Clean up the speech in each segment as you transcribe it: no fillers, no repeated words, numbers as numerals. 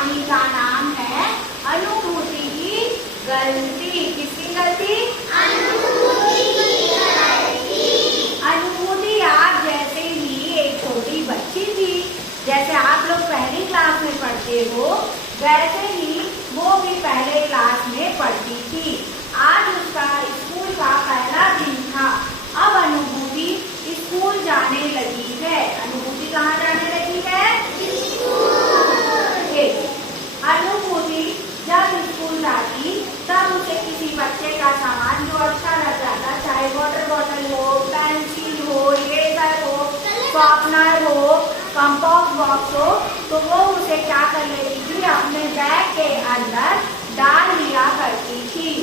कहानी का नाम है अनुभूति की गलती। किसकी गलती? अनुभूति की गलती। अनुभूति आप जैसे ही एक छोटी बच्ची थी, जैसे आप लोग पहली क्लास में पढ़ते हो, वैसे ही वो भी पहले क्लास में पढ़ती थी। आज उसका स्कूल का पहला दिन था। अब अनुभूति स्कूल जाने लगी है। अनुभूति कहाँ जाने लगी है? अनुभूति जब स्कूल जाती तब उसे किसी बच्चे का सामान जो अच्छा लग जाता, चाहे वाटर बॉटल हो, पेंसिल हो, इरेजर हो, शार्पनर हो, कंपास बॉक्स हो, तो वो उसे क्या कर लेती थी, अपने बैग के अंदर डाल लिया करती थी।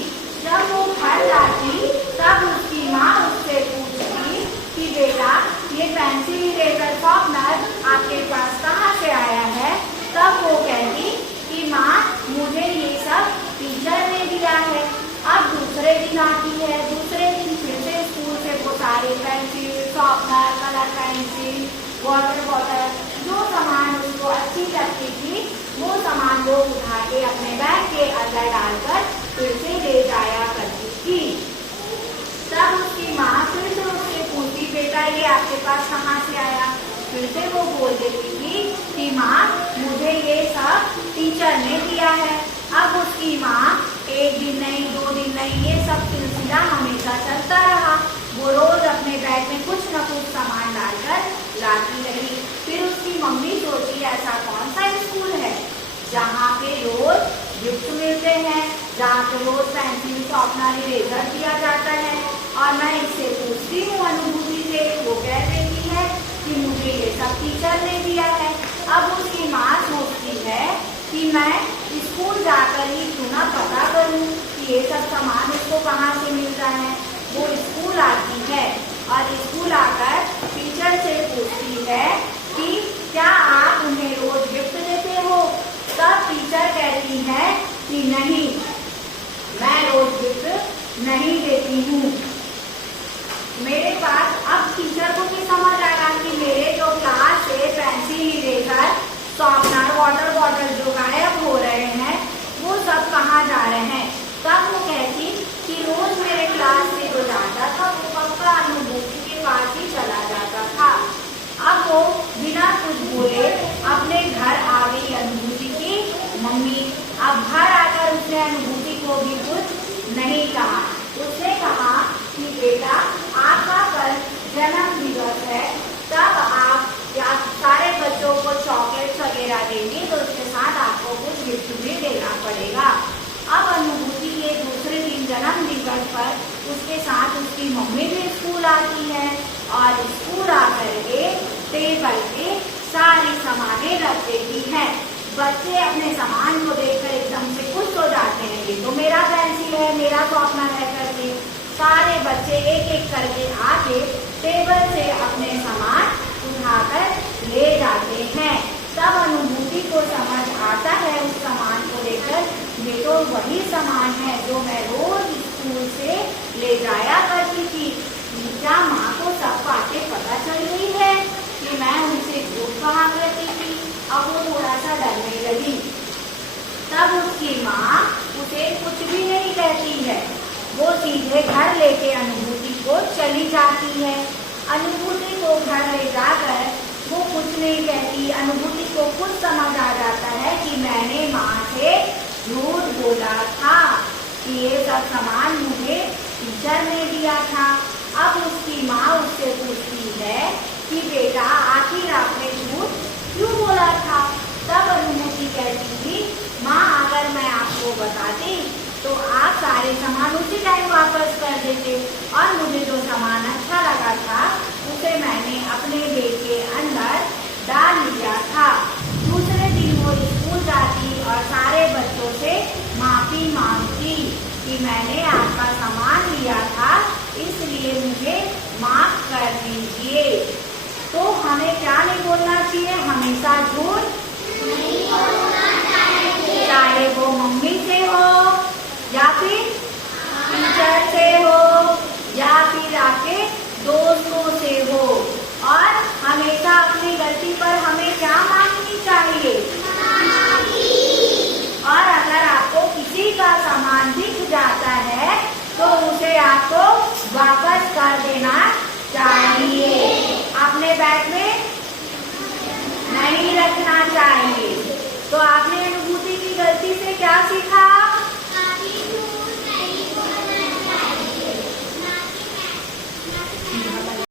जब वो घर जाती तब उसकी माँ उससे पूछती कि बेटा ये पेंसिल, इरेजर, शार्पनर आपके पास कहाँ से आया है? तब वो कहती कि माँ मुझे ये सब टीचर ने दिया है। अब दूसरे दिन आती है, दूसरे दिन फिर से स्कूल से वो सारे pencil, sharpener, colour pencil, water bottle, जो सामान उसको अच्छी लगती थी वो सामान वो उठा के अपने बैग के अंदर डालकर फिर से ले जाया करती थी। तब उसकी माँ फिर से उससे पूछती, बेटा ये आपके पास कहाँ से आया? फिर से वो बोल देती थी कि माँ मुझे ये सब टीचर ने दिया है। अब उसकी माँ एक दिन नहीं, दो दिन नहीं, ये सब सिलसिला हमेशा चलता रहा। वो रोज अपने बैग में कुछ न कुछ सामान डालकर लाती रही। फिर उसकी मम्मी सोची ऐसा कौन सा स्कूल है जहाँ पे रोज गिफ्ट मिलते हैं, जहाँ पे रोज पेंसिल, शार्पनर, इरेजर दिया जाता है। और मैं इससे पूछती हूँ अनुभूति से, वो कह देती है कि मुझे ये सब टीचर ने दिया है। अब उसकी माँ सोचती है कि मैं स्कूल जाकर ही क्यों ना पता करूँ कि ये सब सामान उसको कहाँ से मिलता है। वो स्कूल आती है और स्कूल आकर टीचर से पूछती है कि क्या आप उन्हें रोज गिफ्ट देते हो? तब टीचर कहती है कि नहीं, मैं रोज गिफ्ट नहीं देती हूँ। मेरे पास अब टीचर को भी समझ आया कि मेरे जो क्लास से pencil, eraser, sharpener, water bottle जो गायब हो रहे हैं वो सब कहाँ जा रहे हैं। तब वो कहती कि रोज मेरे क्लास से जो जाता था वो पक्का अनुभूति के पास ही चला जाता था। अब वो बिना कुछ बोले अपने घर आ गई अनुभूति की मम्मी। अब घर आकर उसने अनुभूति को भी कुछ नहीं कहा। उसने कहा कि बेटा आपका कल जन्म दिवस है, तब आप या सारे बच्चों को चॉकलेट्स वगैरह देंगे तो उसके साथ आपको कुछ गिफ्ट भी देना पड़ेगा। अब अनुभूति के दूसरे दिन जन्म दिवस पर उसके साथ उसकी मम्मी भी स्कूल आती है और स्कूल आकर के टेबल पे सारी सामानें रख देती है। बच्चे अपने सामान को देखकर एकदम से खुश हो जाते हैं, ये तो मेरा पेंसिल है, मेरा शार्पनर है करके सारे बच्चे एक एक करके आके टेबल से अपने सामान उठाकर ले जाते हैं। तब अनुभूति को समझ आता है उस सामान को देखकर, ये तो वही सामान है जो मैं रोज स्कूल से ले जाया करती थी। क्या माँ को सब बातें पता चल गई है कि मैं उनसे झूठ कहा करती थी? अब वो थोड़ा सा डरने लगी। तब उसकी माँ उसे कुछ भी नहीं कहती है, वो सीधे घर लेके अनुभूति को चली जाती है। अनुभूति को घर ले जाकर वो कुछ नहीं कहती। अनुभूति को खुद समझ आ जाता है कि मैंने माँ से झूठ बोला था कि ये सब सामान मुझे टीचर ने दिया था। अब उसकी माँ उससे पूछती है कि बेटा आखिर आपने झूठ क्यों बोला था? तब अनुभूति कहती थी, माँ अगर मैं आपको बताती तो आप सारे सामान उसी टाइम वापस कर देते और मुझे जो सामान अच्छा लगा था उसे मैंने अपने बैग के अंदर डाल लिया था। दूसरे दिन वो स्कूल जाती और सारे बच्चों से माफी मांगती कि मैंने आपका सामान लिया था इसलिए मुझे माफ कर दीजिए। तो हमें क्या नहीं बोलना चाहिए? हमेशा झूठ नहीं बोलना चाहिए, चाहे वो मम्मी से हो या फिर टीचर से हो या फिर आपके दोस्तों से हो। और हमेशा अपनी गलती पर हमें क्या माननी चाहिए? तो आपने